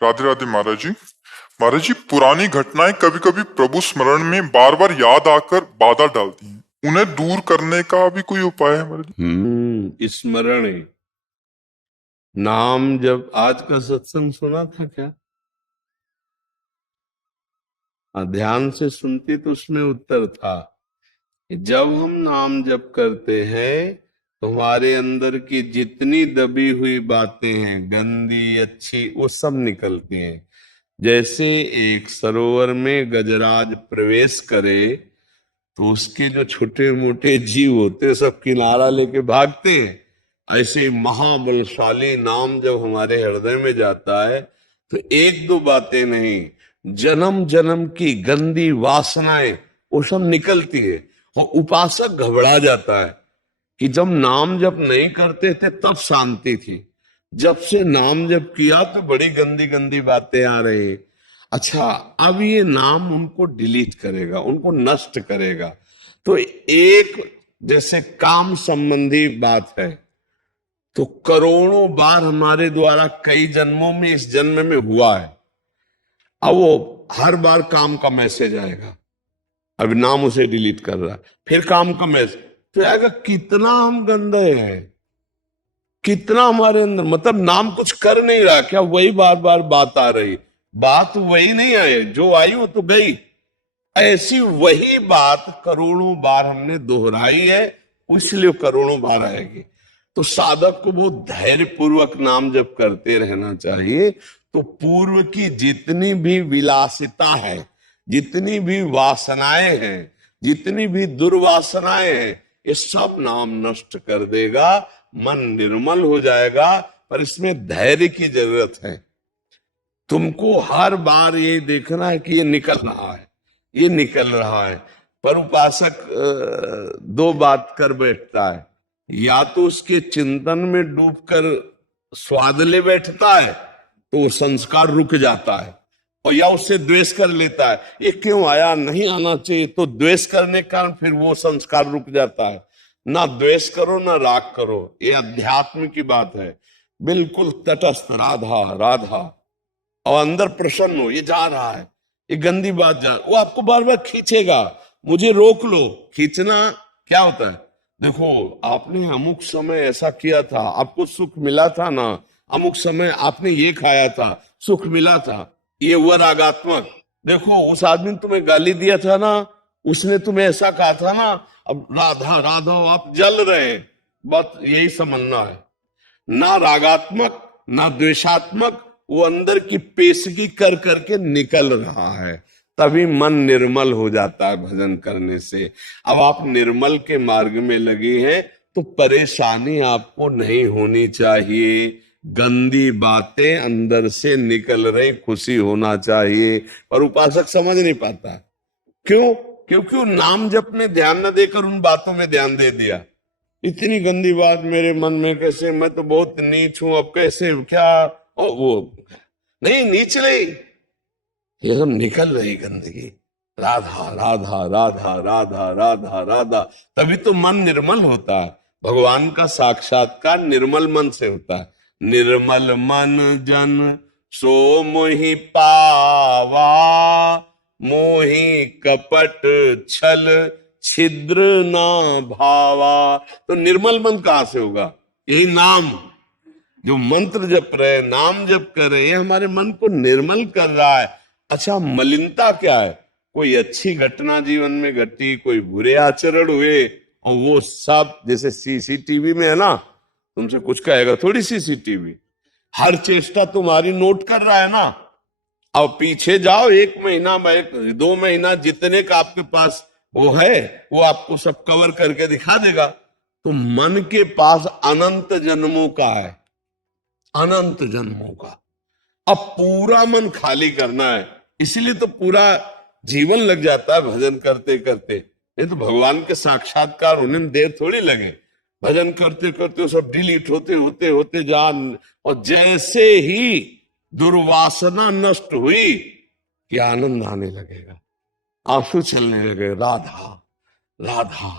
राधे राधे महाराज जी। महाराज जी, पुरानी घटनाएं कभी कभी प्रभु स्मरण में बार बार याद आकर बाधा डालती हैं। उन्हें दूर करने का भी कोई उपाय है महाराज जी? स्मरण है। नाम जब आज का सत्संग सुना था क्या? ध्यान से सुनती तो उसमें उत्तर था कि जब हम नाम जप करते हैं तो हमारे अंदर की जितनी दबी हुई बातें हैं, गंदी अच्छी, वो सब निकलती हैं। जैसे एक सरोवर में गजराज प्रवेश करे तो उसके जो छोटे मोटे जीव होते हैं सब किनारा लेके भागते हैं। ऐसे महाबलशाली नाम जब हमारे हृदय में जाता है तो एक दो बातें नहीं, जन्म जन्म की गंदी वासनाएं वो सब निकलती है। और उपासक घबरा जाता है कि जब नाम जप नहीं करते थे तब शांति थी, जब से नाम जप किया तो बड़ी गंदी गंदी बातें आ रही। अच्छा, अब ये नाम उनको डिलीट करेगा, उनको नष्ट करेगा। तो एक जैसे काम संबंधी बात है तो करोड़ों बार हमारे द्वारा कई जन्मों में इस जन्म में हुआ है। अब वो हर बार काम का मैसेज आएगा, अब नाम उसे डिलीट कर रहा है, फिर काम का मैसेज तो आएगा। कितना हम गंदे हैं, कितना हमारे अंदर, मतलब नाम कुछ कर नहीं रहा, क्या वही बार बार बात आ रही, बात वही नहीं आई, जो आई वो तो गई। ऐसी वही बात करोड़ों बार हमने दोहराई है, इसलिए करोड़ों बार आएगी। तो साधक को बहुत धैर्य पूर्वक नाम जप करते रहना चाहिए। तो पूर्व की जितनी भी विलासिता है, जितनी भी वासनाएं हैं, जितनी भी दुर्वासनाएं हैं, ये सब नाम नष्ट कर देगा, मन निर्मल हो जाएगा। पर इसमें धैर्य की जरूरत है। तुमको हर बार ये देखना है कि ये निकल रहा है, ये निकल रहा है। पर उपासक दो बात कर बैठता है, या तो उसके चिंतन में डूबकर स्वाद ले बैठता है तो वो संस्कार रुक जाता है, और या उससे द्वेष कर लेता है, ये क्यों आया, नहीं आना चाहिए, तो द्वेष करने के कारण फिर वो संस्कार रुक जाता है। ना द्वेष करो ना राग करो, ये अध्यात्म की बात है। बिल्कुल तटस्थ, राधा राधा, और अंदर प्रसन्न हो, ये जा रहा है, ये गंदी बात जा, वो आपको बार बार खींचेगा, मुझे रोक लो। खींचना क्या होता है? देखो, आपने अमुक समय ऐसा किया था, आपको सुख मिला था ना, अमुक समय आपने ये खाया था, सुख मिला था, ये हुआ रागात्मक। देखो, उस आदमी ने तुम्हें गाली दिया था ना, उसने तुम्हें ऐसा कहा था ना, अब राधा राधा आप जल रहे हैं। बस यही समझना है, ना रागात्मक ना द्वेषात्मक, वो अंदर की पेशगी कर करके निकल रहा है, तभी मन निर्मल हो जाता है भजन करने से। अब आप निर्मल के मार्ग में लगे हैं तो परेशानी आपको नहीं होनी चाहिए, गंदी बातें अंदर से निकल रही, खुशी होना चाहिए। पर उपासक समझ नहीं पाता, क्यों? क्योंकि वो नाम जप में ध्यान न देकर उन बातों में ध्यान दे दिया। इतनी गंदी बात मेरे मन में कैसे, मैं तो बहुत नीच हूं, अब कैसे क्या, ओ वो नहीं, नीच नहीं, ये सब निकल रही गंदगी। राधा राधा राधा राधा राधा राधा, तभी तो मन निर्मल होता है। भगवान का साक्षात्कार निर्मल मन से होता है। निर्मल मन जन सो मोहि पावा, मोहि कपट छल छिद्र ना भावा। तो निर्मल मन कहां से होगा? यही नाम, जो मंत्र जप रहे, नाम जप कर रहे हैं, हमारे मन को निर्मल कर रहा है। अच्छा, मलिनता क्या है? कोई अच्छी घटना जीवन में घटी, कोई बुरे आचरण हुए, और वो सब जैसे सीसीटीवी में है ना, तुमसे कुछ कहेगा थोड़ी, सीसीटीवी हर चेष्टा तुम्हारी नोट कर रहा है ना। अब पीछे जाओ, 1 महीना, 2 महीना, जितने का आपके पास वो है, वो आपको सब कवर करके दिखा देगा। तो मन के पास अनंत जन्मों का है, अनंत जन्मों का। अब पूरा मन खाली करना है, इसलिए तो पूरा जीवन लग जाता है भजन करते करते। नहीं तो भगवान के साक्षात्कार होने में देर थोड़ी लगे, भजन करते करते सब डिलीट होते होते होते जान। और जैसे ही दुर्वासना नष्ट हुई कि आनंद आने लगेगा, आंसू चलने लगे, राधा राधा।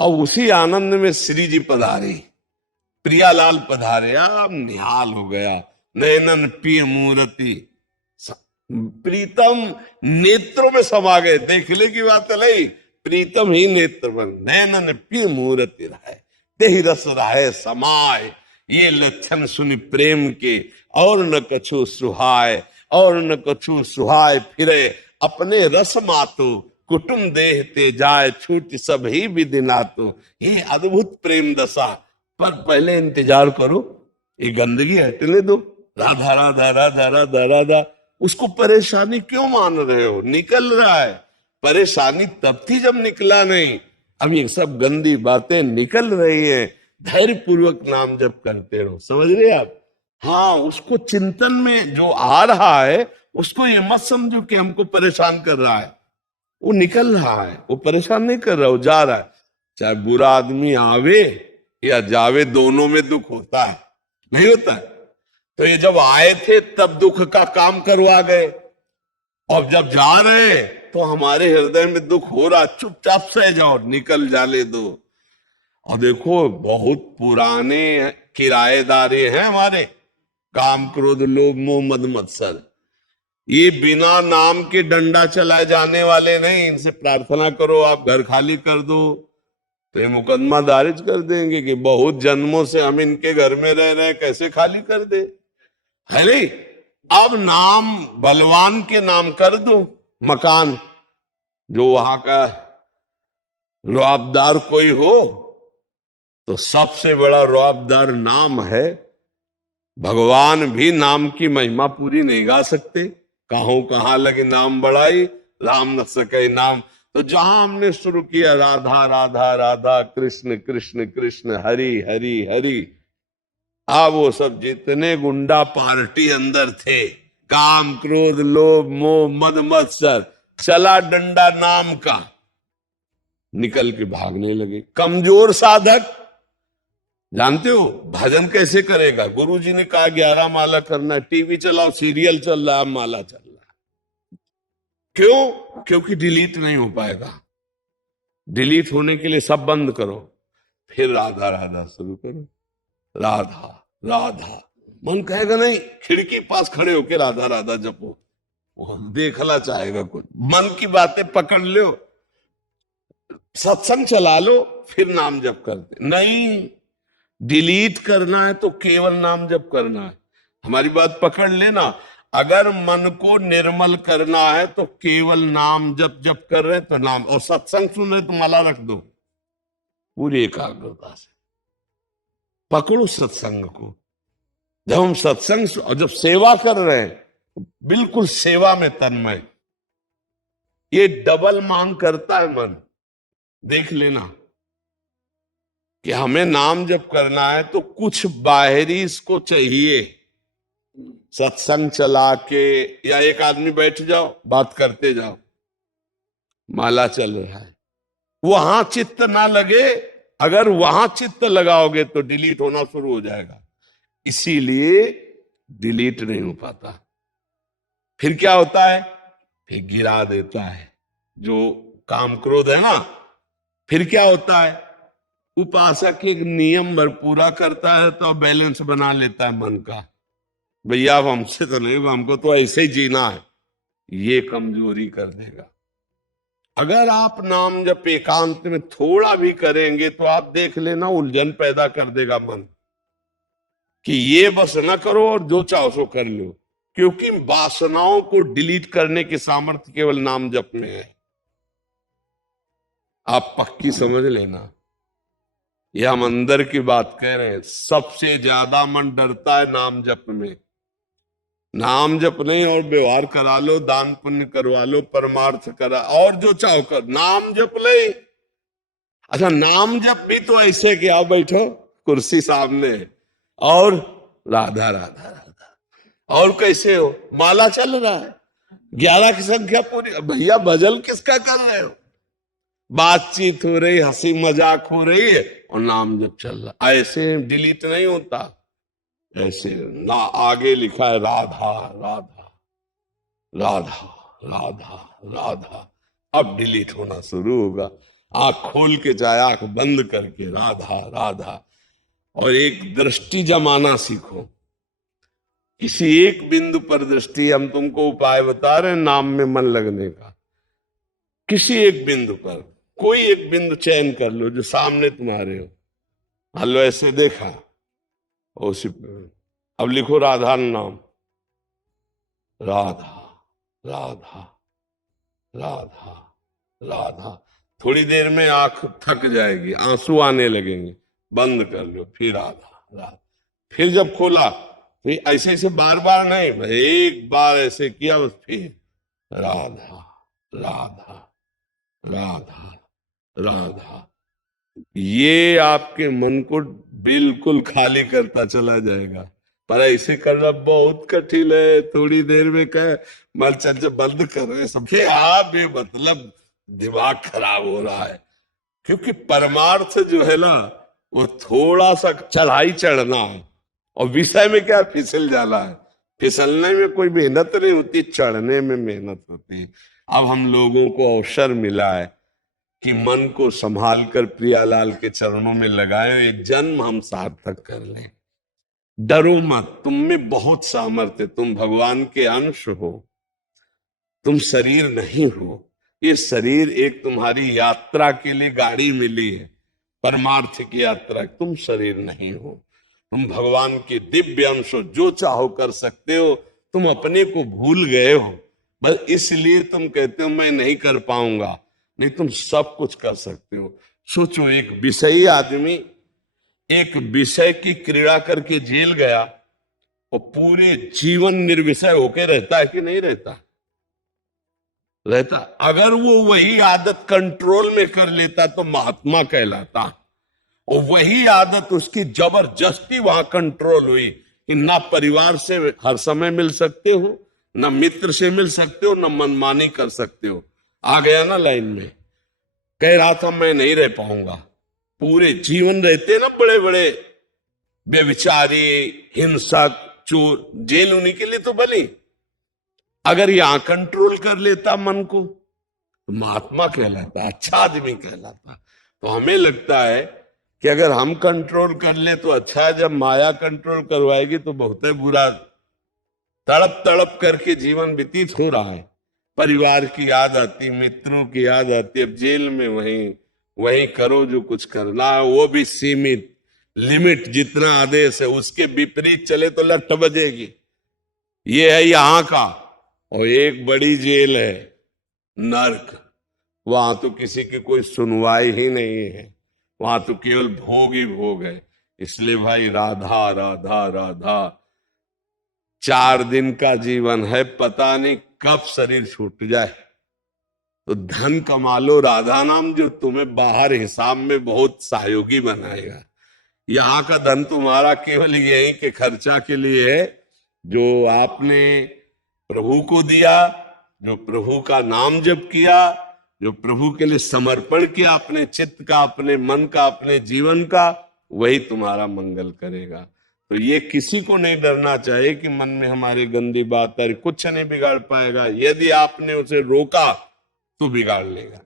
और उसी आनंद में श्री जी पधारे, प्रियालाल पधारे, अब निहाल हो गया। नैनन पिय मूर्ति, प्रीतम नेत्रों में समा गए। देखने की बात नहीं, प्रीतम ही नेत्र बन। नैनन पिय मूर्ति रहे, तेहि रस रहे समाय, ये लक्षण सुनि प्रेम के, और न कछु सुहाय, और न कछु सुहाय फिरे, अपने रस मातो कुटुम देह ते जाए, छूट सब ही विधि नातो। ये अद्भुत प्रेम दशा, पर पहले इंतजार करो, ये गंदगी हटने दो। राधा राधा राधा राधा राधा, उसको परेशानी क्यों मान रहे हो? निकल रहा है। परेशानी तब थी जब निकला नहीं, अब ये सब गंदी बातें निकल रही हैं। धैर्य पूर्वक नाम जप करते रहो। समझ रहे आप? हाँ, उसको चिंतन में जो आ रहा है उसको ये मत समझो कि हमको परेशान कर रहा है। वो निकल रहा है, वो परेशान नहीं कर रहा, वो जा रहा है। चाहे बुरा आदमी आवे या जावे, दोनों में दुख होता है, नहीं होता है? तो ये जब आए थे तब दुख का काम करवा गए, और जब जा रहे तो हमारे हृदय में दुख हो रहा, चुपचाप सह जाओ, निकल जाने दो। और देखो, बहुत पुराने किराएदारे हैं हमारे, काम क्रोध लोभ मोह मद मत्सर। ये बिना नाम के डंडा चलाए जाने वाले नहीं। इनसे प्रार्थना करो आप घर खाली कर दो, तो ये मुकदमा दारिज कर देंगे कि बहुत जन्मों से हम इनके घर में रह रहे हैं, कैसे खाली कर दे। है नहीं? अब नाम बलवान के नाम कर दो मकान, जो वहां का रुआबदार कोई हो, तो सबसे बड़ा रुआबदार नाम है। भगवान भी नाम की महिमा पूरी नहीं गा सकते। कहां कहां लगे नाम बढ़ाई, राम न सके नाम। तो जहां हमने शुरू किया राधा राधा राधा, कृष्ण कृष्ण कृष्ण, हरि हरि हरि, अब वो सब जितने गुंडा पार्टी अंदर थे, काम क्रोध लोभ मोह मद मत्सर, चला डंडा नाम का, निकल के भागने लगे। कमजोर साधक, जानते हो भजन कैसे करेगा? गुरुजी ने कहा 11 माला करना, टीवी चलाओ, सीरियल चल रहा है, माला चल रहा है। क्यों? क्योंकि डिलीट नहीं हो पाएगा। डिलीट होने के लिए सब बंद करो, फिर राधा राधा शुरू करो। राधा राधा, मन कहेगा नहीं, खिड़की पास खड़े होके राधा राधा जपो, वो देखना चाहेगा कुछ। मन की बातें पकड़ लो, सत्संग चला लो, फिर नाम जप करते नहीं। डिलीट करना है तो केवल नाम जप करना है। हमारी बात पकड़ लेना, अगर मन को निर्मल करना है तो केवल नाम जप जप कर रहे तो नाम, और सत्संग सुन रहे तो माला रख दो पूरी एकाग्रता से। पकड़ो सत्संग को। जब हम सत्संग और जब सेवा कर रहे हैं, बिल्कुल सेवा में तन्मय, ये डबल मांग करता है मन। देख लेना कि हमें नाम जप करना है तो कुछ बाहरी इसको चाहिए। सत्संग चला के या एक आदमी बैठ जाओ, बात करते जाओ, माला चल रहा है, वहां चित्त ना लगे। अगर वहां चित्त लगाओगे तो डिलीट होना शुरू हो जाएगा, इसीलिए डिलीट नहीं हो पाता। फिर क्या होता है? फिर गिरा देता है जो काम क्रोध है ना। फिर क्या होता है? उपासक एक नियम पूरा करता है तो बैलेंस बना लेता है मन का, भैया अब हमसे तो नहीं, हमको तो ऐसे ही जीना है, ये कमजोरी कर देगा। अगर आप नाम जब एकांत में थोड़ा भी करेंगे तो आप देख लेना उलझन पैदा कर देगा मन, कि ये बस ना करो और जो चाहो सो कर लो, क्योंकि वासनाओं को डिलीट करने की सामर्थ्य केवल नाम जप में है। आप पक्की समझ लेना, ये हम अंदर की बात कह रहे हैं। सबसे ज्यादा मन डरता है नाम जप में। नाम जप नहीं और व्यवहार करा लो, दान पुण्य करवा लो, परमार्थ करा, और जो चाहो कर, नाम जप नहीं। अच्छा, नाम जप भी तो ऐसे कि आप बैठो कुर्सी सामने और राधा राधा राधा, और कैसे हो? माला चल रहा है, 11 की संख्या पूरी। भैया भजन किसका कर रहे हो? बातचीत हो रही, हंसी मजाक हो रही है और नाम जप चल रहा। ऐसे डिलीट नहीं होता। ऐसे ना, आगे लिखा है राधा राधा राधा राधा राधा, अब डिलीट होना शुरू होगा। आंख खोल के चाहे आंख बंद करके राधा राधा, और एक दृष्टि जमाना सीखो किसी एक बिंदु पर दृष्टि, हम तुमको उपाय बता रहे हैं नाम में मन लगने का। किसी एक बिंदु पर, कोई एक बिंदु चयन कर लो जो सामने तुम्हारे हो। मान लो ऐसे देखा, उसी पे अब लिखो राधा नाम, राधा राधा राधा राधा। थोड़ी देर में आंख थक जाएगी, आंसू आने लगेंगे, बंद कर लो, फिर राधा राधा। फिर जब खोला, फिर ऐसे ऐसे बार बार नहीं, बस एक बार ऐसे किया, बस फिर राधा राधा राधा राधा। ये आपके मन को बिल्कुल खाली करता चला जाएगा। पर ऐसे करना बहुत कठिन है। थोड़ी देर में कहे मल चल बंद कर रहे सब, आप मतलब दिमाग खराब हो रहा है। क्योंकि परमार्थ जो है ना, वो थोड़ा सा चढ़ाई चढ़ना है, और विषय में क्या फिसल जाना है। फिसलने में कोई मेहनत नहीं होती, चढ़ने में मेहनत होती है। अब हम लोगों को अवसर मिला है कि मन को संभाल कर प्रियालाल के चरणों में लगाएं, एक जन्म हम सार्थक कर लें। डरो मत, तुम में बहुत सामर्थ्य, तुम भगवान के अंश हो, तुम शरीर नहीं हो। ये शरीर एक तुम्हारी यात्रा के लिए गाड़ी मिली है, परमार्थ की यात्रा, तुम शरीर नहीं हो। तुम भगवान के दिव्य अंश हो, जो चाहो कर सकते हो। तुम अपने को भूल गए हो, बस इसलिए तुम कहते हो मैं नहीं कर पाऊंगा। नहीं, तुम सब कुछ कर सकते हो। सोचो, एक विषयी आदमी एक विषय की क्रीड़ा करके जेल गया, और पूरे जीवन निर्विषय होके रहता है कि नहीं रहता? रहता। अगर वो वही आदत कंट्रोल में कर लेता तो महात्मा कहलाता। और वही आदत उसकी जबरदस्ती वहां कंट्रोल हुई कि ना परिवार से हर समय मिल सकते हो, ना मित्र से मिल सकते हो, ना मनमानी कर सकते हो। आ गया ना लाइन में, कह रहा था मैं नहीं रह पाऊंगा। पूरे जीवन रहते ना बड़े बड़े व्यभिचारी, हिंसक, चोर, जेल उन्हीं के लिए तो बनी। अगर यहां कंट्रोल कर लेता मन को तो महात्मा कहलाता, अच्छा आदमी कहलाता। तो हमें लगता है कि अगर हम कंट्रोल कर ले तो अच्छा है, जब माया कंट्रोल करवाएगी तो बहुत है बुरा। तड़प तड़प करके जीवन व्यतीत हो रहा है, परिवार की याद आती, मित्रों की याद आती। अब जेल में वही करो जो कुछ करना है, वो भी सीमित, लिमिट, जितना आदेश है उसके विपरीत चले तो लठ बजेगी। ये है यहाँ का। और एक बड़ी जेल है नर्क, वहां तो किसी की कोई सुनवाई ही नहीं है, वहां तो केवल भोग ही भोग है। इसलिए भाई राधा राधा राधा। 4 दिन का जीवन है, पता नहीं कब शरीर छूट जाए। तो धन कमा लो राधा नाम, जो तुम्हें बाहर हिसाब में बहुत सहयोगी बनाएगा। यहाँ का धन तुम्हारा केवल यही के खर्चा के लिए है, जो आपने प्रभु को दिया, जो प्रभु का नाम जप किया, जो प्रभु के लिए समर्पण किया अपने चित्त का, अपने मन का, अपने जीवन का, वही तुम्हारा मंगल करेगा। तो ये किसी को नहीं डरना चाहिए कि मन में हमारी गंदी बात है, कुछ नहीं बिगाड़ पाएगा। यदि आपने उसे रोका तो बिगाड़ लेगा।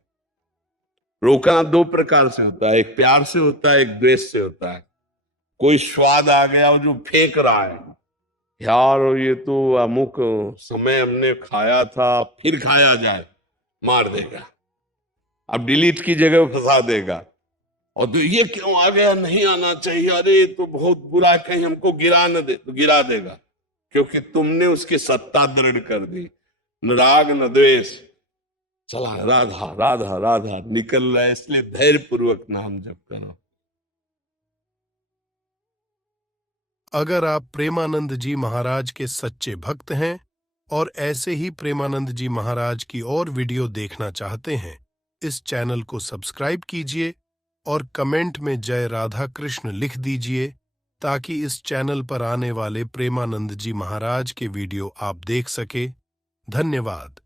रोकना 2 प्रकार से होता है, एक प्यार से होता है, एक द्वेष से होता है। कोई स्वाद आ गया और जो फेंक रहा है, यार ये तो अमुक समय हमने खाया था, फिर खाया जाए, मार देगा। अब डिलीट की जगह फंसा देगा। और तो ये क्यों आ गया, नहीं आना चाहिए, अरे तो बहुत बुरा, कहीं हमको गिरा न दे, तो गिरा देगा। क्योंकि तुमने उसकी सत्ता दृढ़ कर दी। न राग न द्वेष, चला राधा राधा राधा निकल रहा है। इसलिए धैर्य पूर्वक नाम जप करो। अगर आप प्रेमानंद जी महाराज के सच्चे भक्त हैं और ऐसे ही प्रेमानंद जी महाराज की और वीडियो देखना चाहते हैं, इस चैनल को सब्सक्राइब कीजिए और कमेंट में जय राधा कृष्ण लिख दीजिए, ताकि इस चैनल पर आने वाले प्रेमानंद जी महाराज के वीडियो आप देख सके। धन्यवाद।